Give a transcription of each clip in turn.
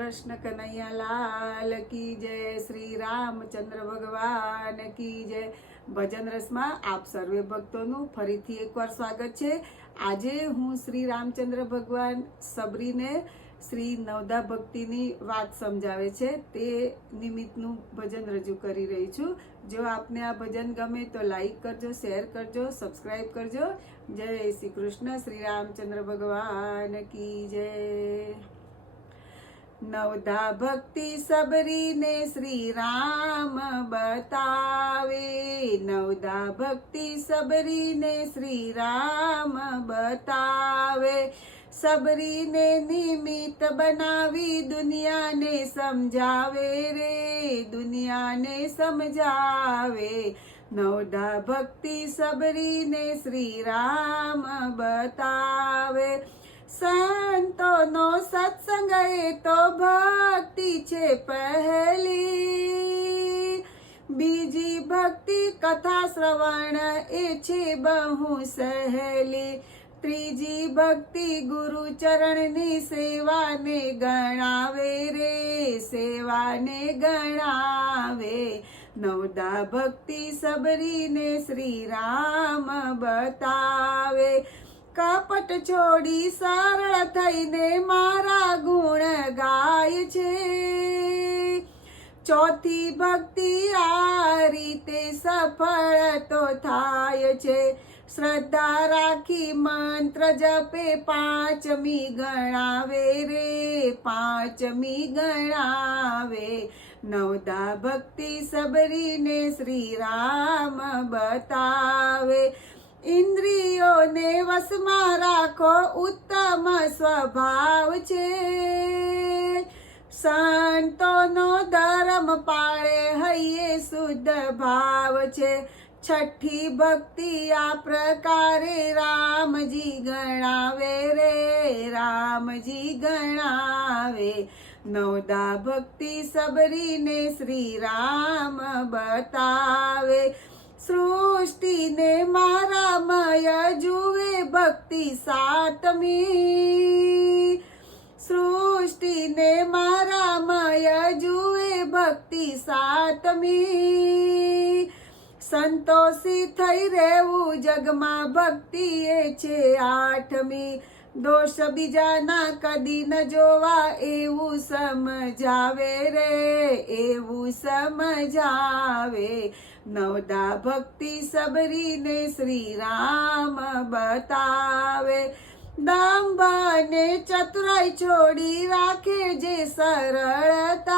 કૃષ્ણ કનૈયા લાલ કી જય શ્રી રામચંદ્ર ભગવાન કી જય. ભજન રસમાં આપ સર્વે ભક્તોનું ફરીથી એકવાર સ્વાગત છે. આજે હું શ્રી રામચંદ્ર ભગવાન સબરીને શ્રી નવદા ભક્તિની વાત સમજાવે છે. તે નિમિત્તનું ભજન રજૂ કરી રહી છું. જો આપને આ ભજન ગમે તો લાઈક કરજો, શેર કરજો સબસ્ક્રાઈબ કરજો. જય શ્રી કૃષ્ણ, શ્રી રામચંદ્ર ભગવાન કી જય. નવદા ભક્તિ સબરીને શ્રી રામ બતાવે. નવદા ભક્તિ સબરીને શ્રી રામ બતાવે. સબરીને નિમિત્ત બનાવી દુનિયાને સમજાવે રે, દુનિયાને સમજાવે. નવદા ભક્તિ સબરીને શ્રી રામ બતાવે. સંતોનો એ તો ભક્તિ છે પહેલી. બીજી ભક્તિ કથા શ્રવણ એ છે બહુ સહેલી. ત્રીજી ભક્તિ ગુરુ ચરણની સેવાને ગણાવે રે, સેવાને ગણાવે. નવદા ભક્તિ સબરીને શ્રી રામ બતાવે. કપટ છોડી સરળ થઈને મારા ચોથી ભક્તિ આ રીતે સફળ તો થાય છે. શ્રદ્ધા રાખી મંત્ર જપે, પાંચમી ગણાવે રે, પાંચમી ગણાવે. નવદા ભક્તિ સબરીને શ્રી રામ બતાવે. ઇન્દ્રિયોને વસમાં રાખો, ઉત્તમ સ્વભાવ છે. સંતોનો ધર્મ પાળે હૈયે શુદ્ધ ભાવ છે. છઠ્ઠી ભક્તિ આ પ્રકારે રામજી ગણાવે રે, રામજી ગણાવે. નવદા ભક્તિ સબરીને શ્રી રામ બતાવે. સૃષ્ટિને મારા મય જુએ ભક્તિ સાતમી. સૃષ્ટિને મારા માયા જુએ ભક્તિ સાતમી. સંતોષી થઈ રહેવું જગમાં ભક્તિ એ છે આઠમી. દોષ બીજાના કદી ન જોવા એવું સમજાવે રે, એવું સમજાવે. નવદા ભક્તિ સબરીને શ્રી રામ બતાવે. દાંબાને ચતુરાઈ છોડી રાખે જે સરળતા.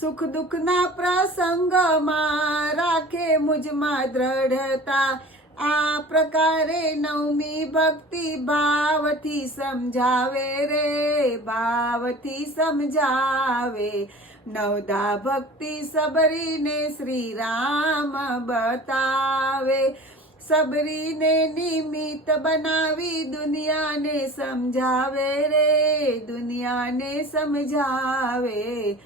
સુખ દુઃખના પ્રસંગમાં રાખે મુજમાં દ્રઢતા. આ પ્રકારે નવમી ભક્તિ ભાવથી સમજાવે રે, ભાવથી સમજાવે. નવદા ભક્તિ સબરીને શ્રી રામ બતાવે. સબરીને નિમિત્ત બનાવી દુનિયાને સમજાવે રે, દુનિયાને સમજાવે.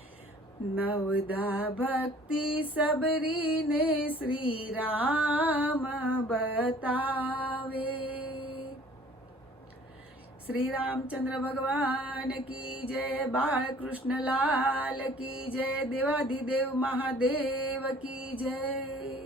નવદા ભક્તિ સબરીને શ્રી રામ બતાવે. શ્રી રામચંદ્ર ભગવાન કી જય બાળકૃષ્ણ લાલ કી જય દેવાદિદેવ મહાદેવ, કી જય